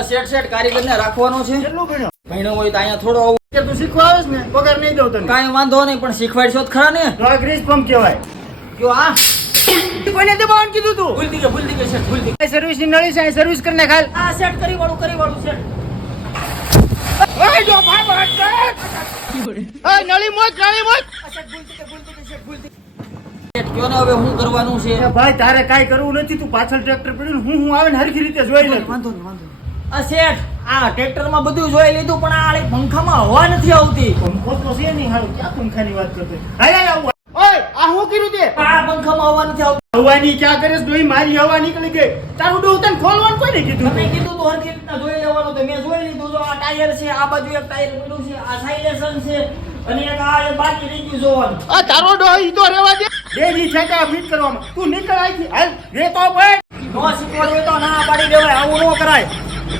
Set કારીગરને રાખવાનો છે. કેટલું ભણ્યો? ભણ્યો હોય તો અહીંયા થોડો આવું. કે તું શીખવા આવેસ ને પગાર નહીં દઉં તને. કાંઈ વાંધો નહીં, પણ શીખવાડશો જ ખરા ને. તો આ ગ્રીસ પંપ કહેવાય. જો આ કોઈને દબાવવાનું કીધું તું? ભૂલતી ગઈ સેટ, ભૂલતી ગઈ. સર્વિસ ની નળી છે, સર્વિસ કરીને ખાલ. આ સેટ કરી વાળું સેટ. ઓય જો ભાઈ ઓય નળી મોજ. સેટ કયો ને હવે શું કરવાનું છે. એ ભાઈ તારે કાઈ કરવું નથી, તું પાછળ ટ્રેક્ટર પડ્યું ને હું આવે ને હરખી રીતે જોઈ લે. વાંધો નહીં. આ સેટ આ ટ્રેક્ટરમાં બધું જોઈ લીધું, પણ આ પંખામાં હવા નથી આવતી. પંખો તો છે નહીં હારું, ક્યાં પંખાની વાત કરતો? હાય આવું. ઓય આ હું કર્યું તે? આ પંખામાં હવા નથી આવતી. હવાની ક્યાં કરે છે? ડોઈ મારી હવા નીકળી ગઈ. તારું ડોહ તને ખોલવાનું કોને કીધું? તમે કીધું તો હરખી રીતના જોઈ લેવાનું, તો મેં જોઈ લીધું. તો આ ટાયર છે, આ બાજુ એક ટાયર પડ્યું છે, આ સાઇલેન્સર છે, અને એક આ બાકી રહી ગયું જોવાનું. આ તારો ડોહ ઈ તો રહેવા દે. બે દી છેકા ફિટ કરવામાં. તું નીકળ આઈથી. હાલ રે તો ભાઈ. નો શીખવાડવું હોય તો ના પાડી દેવાય, આવું ન કરાય.